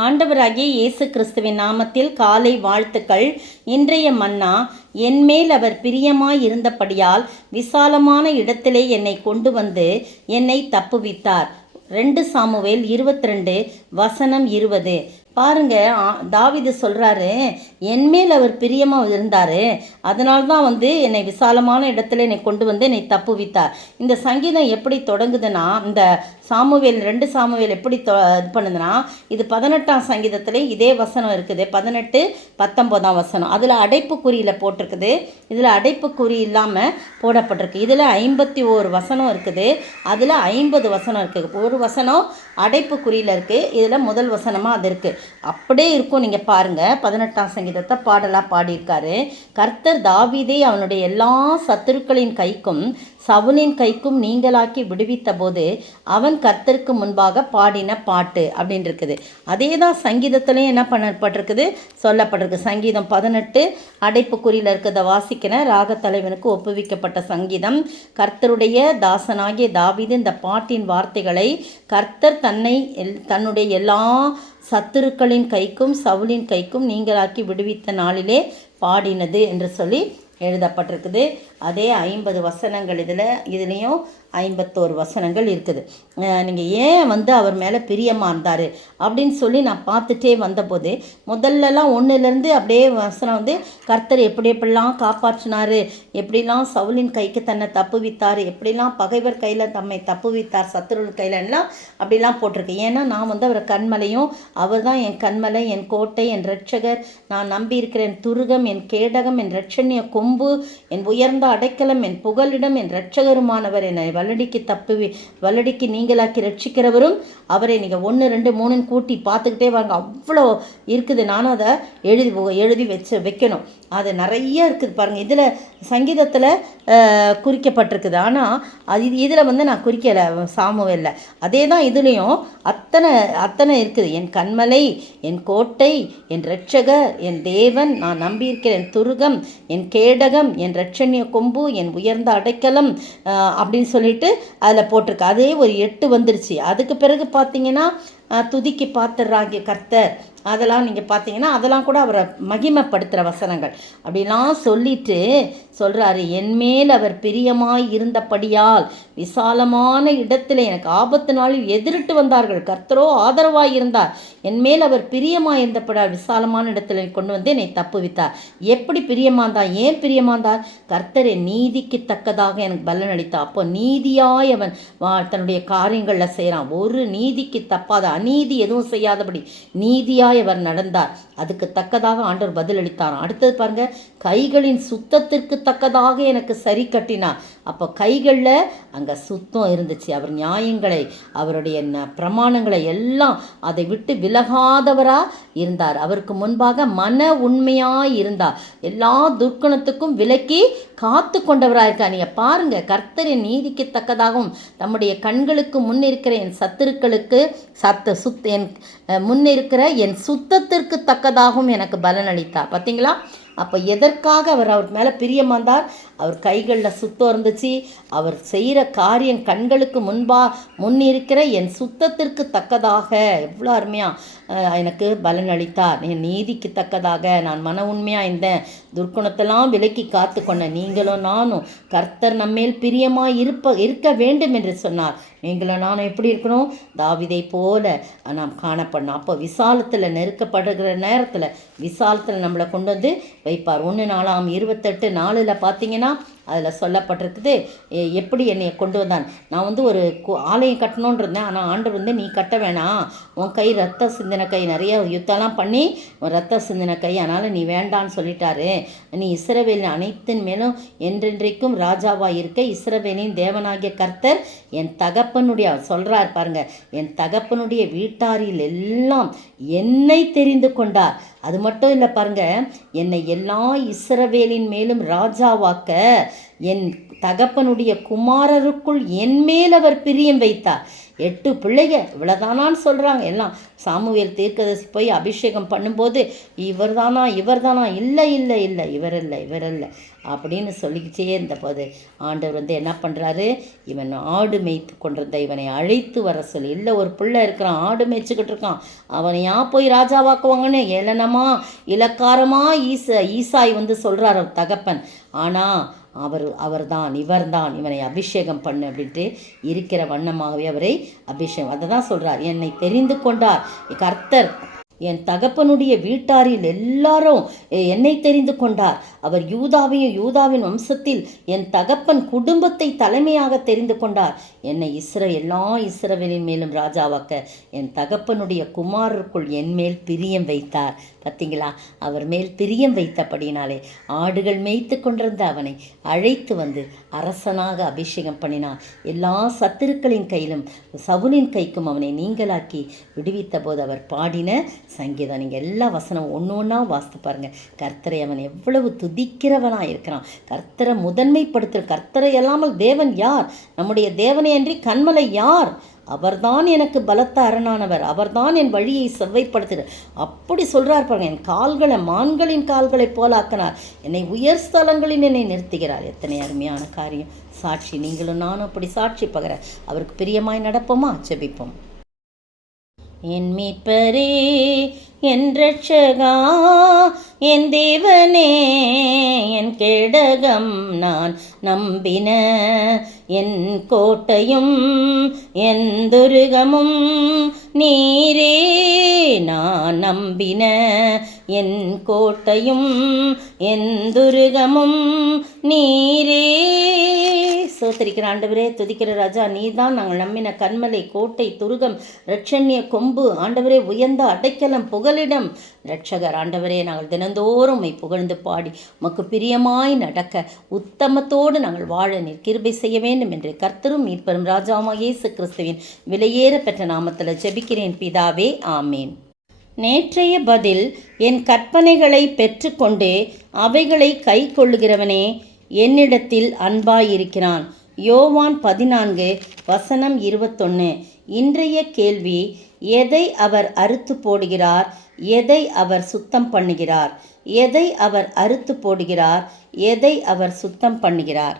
ஆண்டவராகிய இயேசு கிறிஸ்துவின் நாமத்தில் காலை வாழ்த்துக்கள். இன்றைய மன்னா, என்மேல் அவர் பிரியமாயிருந்தபடியால் விசாலமான இடத்திலே என்னை கொண்டு வந்து என்னை தப்புவித்தார். 2 சாமுவேல் 22:20. பாருங்க, தாவீது சொல்கிறாரு, என்மேல் அவர் பிரியமாக இருந்தார், அதனால தான் என்னை விசாலமான இடத்துல என்னை கொண்டு வந்து என்னை தப்புவித்தார். இந்த சங்கீதம் எப்படி தொடங்குதுன்னா, இந்த 2 சாமுவேல் எப்படி இது பண்ணுதுன்னா, இது 18ஆம் சங்கீதத்தில் இதே வசனம் இருக்குது, 18-19 வசனம். அதில் அடைப்புக்குறியில் போட்டிருக்குது, இதில் அடைப்புக்குறி இல்லாமல் போடப்பட்டிருக்கு. இதில் 51 வசனம் இருக்குது, அதில் 50 வசனம் இருக்குது. ஒரு வசனம் அடைப்புக்குறியில் இருக்குது, இதில் முதல் வசனமாக அது இருக்குது. அப்படியே இருக்கும். நீங்கள் பாருங்கள், 18ஆம் சங்கீதத்தை பாடலாக பாடியிருக்காரு. கர்த்தர் தாவீதை அவனுடைய எல்லா சத்துருக்களின் கைக்கும் சவுலின் கைக்கும் நீங்களாக்கி விடுவித்த போது அவன் கர்த்தருக்கு முன்பாக பாடின பாட்டு அப்படின்னு இருக்குது. அதே தான் சங்கீதத்துலேயும் என்ன பண்ணப்பட்டிருக்குது, சொல்லப்பட்டிருக்கு. சங்கீதம் 18 அடைப்புக்குறியில் இருக்கிறத வாசிக்கிற ராகத்தலைவனுக்கு ஒப்புவிக்கப்பட்ட சங்கீதம். கர்த்தருடைய தாசனாகிய தாவீது இந்த பாட்டின் வார்த்தைகளை கர்த்தர் தன்னுடைய எல்லா சத்துருக்களின் கைக்கும் சவுலின் கைக்கும் நீங்களாக்கி விடுவித்த நாளிலே பாடினது என்று சொல்லி எழுதப்பட்டிருக்குது. அதே 50 வசனங்கள் இதுலேயும் 51 வசனங்கள் இருக்குது. நீங்கள் ஏன் அவர் மேலே பிரியமாக இருந்தார் அப்படின்னு சொல்லி நான் பார்த்துட்டே வந்தபோது, முதல்லலாம் 1லேருந்து அப்படியே வசனம் கர்த்தர் எப்படிலாம் காப்பாற்றினார், எப்படிலாம் சவுலின் கைக்கு தன்னை தப்புவித்தார், எப்படிலாம் பகைவர் கையில் தம்மை தப்புவித்தார், சத்துருவின் கையிலலாம் அப்படிலாம் போட்டிருக்கு. ஏன்னா நான் அவரை கண்மலையும், அவர் தான் என் கண்மலை, என் கோட்டை, என் இரட்சகர், நான் நம்பியிருக்கிறேன் துருகம், என் கேடகம், என் இரட்சணிய கொம்பு, என் உயர்ந்த அடைக்கலம், என் புகலிடம், என் இரட்சகருமானவர், என்னை வல்லடிக்கு நீங்களாக்கி ரட்சிக்கிறவரும் அவரை. நீங்கள் 1, 2, 3 கூட்டி பார்த்துக்கிட்டே வாங்க, அவ்வளோ இருக்குது. நானும் அதை எழுதி வைக்கணும். அது நிறைய இருக்குது பாருங்கள். இதில் சங்கீதத்தில் குறிக்கப்பட்டிருக்குது, ஆனால் இதில் நான் குறிக்கலை சாமுவேலில். அதே தான் இதுலேயும் அத்தனை இருக்குது. என் கண்மலை, என் கோட்டை, என் இரட்சகர், என் தேவன், நான் நம்பியிருக்கிறேன் துருகம், என் கேடகம், என் இரட்சணிய கொம்பு, என் உயர்ந்த அடைக்கலம் அப்படின்னு சொல்லிட்டு அதில் போட்டிருக்கு. அதே ஒரு 8 வந்துருச்சு. அதுக்கு பிறகு பார்த்தீங்கன்னா துதிக்கு பாத்திரராகிய கர்த்தர், அதெல்லாம் நீங்கள் பார்த்தீங்கன்னா அதெல்லாம் கூட அவரை மகிமைப்படுத்துகிற வசனங்கள் அப்படிலாம் சொல்லிட்டு சொல்கிறாரு. என்மேல் அவர் பிரியமாய் இருந்தபடியால் விசாலமான இடத்துல எனக்கு ஆபத்து நாளில் எதிரிட்டு வந்தார்கள், கர்த்தரோ ஆதரவாய் இருந்தார். என்மேல் அவர் பிரியமாய் இருந்தபடியால் விசாலமான இடத்துல கொண்டு வந்து என்னை தப்புவித்தார். எப்படி பிரியமாந்தார், ஏன் பிரியமாந்தார்? கர்த்தர் என் நீதிக்கு தக்கதாக எனக்கு பலன் அளித்தார். அப்போ நீதியாய் அவன் தன்னுடைய காரியங்களில் செய்கிறான். ஒரு நீதிக்கு தப்பாத, அநீதி எதுவும் செய்யாதபடி நீதியாய் அவர் நடந்தார். அதுக்கு தக்கதாக ஆண்டவர் பதிலளித்தார். அடுத்தது பாருங்க, கைகளின் சுத்தத்திற்கு தக்கதாக எனக்கு சரி கட்டினார். அப்போ கைகளில் அங்கே சுத்தம் இருந்துச்சு. அவர் நியாயங்களை, அவருடைய பிரமாணங்களை எல்லாம் அதை விட்டு விலகாதவராக இருந்தார். அவருக்கு முன்பாக மன உண்மையாக இருந்தார். எல்லா துர்க்குணத்துக்கும் விலக்கி காத்து கொண்டவராக இருக்கார். நீங்கள் பாருங்கள், கர்த்தரின் நீதிக்கு தக்கதாகவும் தம்முடைய கண்களுக்கு முன்னிருக்கிற என் சத்துருக்களுக்கு என் முன்னிருக்கிற என் சுத்தத்திற்கு தக்கதாகவும் எனக்கு பலன் அளித்தார். பார்த்தீங்களா? அப்போ எதற்காக அவர் மேலே பிரியமாந்தார்? அவர் கைகளில் சுத்தம் இருந்துச்சு. அவர் செய்கிற காரியம் கண்களுக்கு முன்னிருக்கிற என் சுத்தத்திற்கு தக்கதாக, எவ்வளோ அருமையாக எனக்கு பலன் அளித்தார். என் நீதிக்கு தக்கதாக நான் மன உண்மையாக இருந்தேன், துர்க்குணத்தெல்லாம் விலக்கி காத்து கொண்டேன். நீங்களும் நானும் கர்த்தர் நம்மேல் பிரியமாக இருக்க வேண்டும் என்று சொன்னார். நீங்களும் நானும் எப்படி இருக்கணும்? தாவீதை போல நாம் காணப்படணும். அப்போ விசாலத்தில் நெருக்கப்படுகிற நேரத்தில் விசாலத்தில் நம்மளை கொண்டு வந்து வைப்பார். 1 நாளாகமம் 28:4 பார்த்தீங்கன்னா அதில் சொல்லப்பட்டிருக்குது, எப்படி என்னை கொண்டு வந்தான். நான் ஒரு ஆலயம் கட்டணுன்னு இருந்தேன், ஆனால் ஆண்டவர் நீ கட்ட வேணாம், உன் கை ரத்த சிந்தின கை, நிறைய யுத்தம்லாம் பண்ணி ரத்த சிந்தின கை, அதனால் நீ வேண்டான்னு சொல்லிட்டாரு. நீ இஸ்ரவேலின் அனைத்தின் மேலும் என்றென்றைக்கும் ராஜாவாக இருக்க இஸ்ரவேலின் தேவனாகிய கர்த்தர் என் தகப்பனுடைய, சொல்கிறார் பாருங்க, என் தகப்பனுடைய வீட்டாரில் எல்லாம் என்னை தெரிந்து கொண்டார். அது மட்டும் இல்லை பாருங்க, என்னை எல்லா இஸ்ரவேலின் மேலும் ராஜாவாக்க என் தகப்பனுடைய குமாரருக்குள் என் மேல் அவர் பிரியம் வைத்தார். 8 பிள்ளைங்க இவ்வளோதானான்னு சொல்கிறாங்க எல்லாம். சாமுவேல் தீர்க்கதரிசி போய் அபிஷேகம் பண்ணும்போது இவர் தானா இல்லை இல்லை இல்லை இவர் இல்லை அப்படின்னு சொல்லிக்கிட்டே இருந்தபோது ஆண்டவர் வந்து என்ன பண்ணுறாரு, இவன் ஆடு மேய்த்து கொண்டிருந்த இவனை அழைத்து வர சொல்லி, இல்லை ஒரு பிள்ளை இருக்கிறான் ஆடு மேய்ச்சிக்கிட்டு இருக்கான், அவனை போய் ராஜாவாக்குவாங்கன்னு ஏளனமாக இலக்காரமாக ஈசாய் வந்து சொல்கிறார் அவர் தகப்பன். ஆனால் இவர்தான் இவனை அபிஷேகம் பண்ணு அப்படின்ட்டு இருக்கிற வண்ணமாகவே அவரை அபிஷேகம், அதை தான் சொல்கிறார், என்னை தெரிந்து கொண்டார் கர்த்தர், என் தகப்பனுடைய வீட்டாரில் எல்லாரும் என்னை தெரிந்து கொண்டார், அவர் யூதாவின் வம்சத்தில் என் தகப்பன் குடும்பத்தை தலைமையாக தெரிந்து கொண்டார், என்னை எல்லா இஸ்ரவேலின் மேலும் ராஜாவாக்க என் தகப்பனுடைய குமாரருக்குள் என் மேல் பிரியம் வைத்தார். பார்த்தீங்களா, அவர் மேல் பிரியம் வைத்தபடினாலே ஆடுகள் மேய்த்து கொண்டிருந்த அவனை அழைத்து வந்து அரசனாக அபிஷேகம் பண்ணினார். எல்லா சத்துருக்களின் கையிலும் சவுலின் கைக்கும் அவனை நீங்களாக்கி விடுவித்த போது அவர் பாடின சங்கீதம். நீங்கள் எல்லா வசனம் ஒன்று ஒன்றா வாசித்து பாருங்கள். கர்த்தரை அவன் எவ்வளவு துதிக்கிறவனாக இருக்கிறான், கர்த்தரை முதன்மைப்படுத்துகிற, கர்த்தரை இல்லாமல் தேவன் யார், நம்முடைய தேவனை அன்றி கண்மலை யார், அவர்தான் எனக்கு பலத்த அரணானவர், அவர்தான் என் வழியை செவ்வைப்படுத்துகிறார், அப்படி சொல்கிறார் பாருங்க. என் கால்களை மான்களின் கால்களை போலாக்கினார், என்னை உயர் ஸ்தலங்களில் என்னை நிறுத்துகிறார். எத்தனை அருமையான காரியம். சாட்சி, நீங்களும் நானும் அப்படி சாட்சி பகிர அவருக்கு பிரியமாய் நடப்போமா? ஜெபிப்போம். என் மீட்பரே, என் இரட்சகா, என் தேவனே, என் கேடகம், நான் நம்பின என் கோட்டையும் என் துருகமும் நீரே, நான் நம்பின என் கோட்டையும் என் துருகமும் நீரே. சோத்திரிக்கிற ஆண்டவரே, துதிக்கிற ராஜா நீதான் நாங்கள் நம்பின கண்மலை, கோட்டை, துருகம், இரட்சண்ய கொம்பு, ஆண்டவரே உயர்ந்த அடைக்கலம், புகலிடம், இரட்சகர். ஆண்டவரே, நாங்கள் தினந்தோறும் உம்மை புகழ்ந்து பாடி உமக்கு பிரியமாய் நடக்க உத்தமத்தோடு நாங்கள் வாழ நீர் கிருபை செய்ய வேண்டும் என்று கர்த்தரும் மீட்பரும் ராஜாவாகிய இயேசு கிறிஸ்துவின் விலையேற பெற்ற நாமத்தில் ஜெபிக்கிறேன் பிதாவே, ஆமேன். நேற்றைய பதில், என் கற்பனைகளை பெற்றுக்கொண்டு அவைகளை கை கொள்ளுகிறவனே என்னிடத்தில் அன்பாயிருக்கிறான். யோவான் 14:21. இன்றைய கேள்வி, எதை அவர் அறுத்து போடுகிறார், எதை அவர் சுத்தம் பண்ணுகிறார்? எதை அவர் அறுத்து போடுகிறார், எதை அவர் சுத்தம் பண்ணுகிறார்?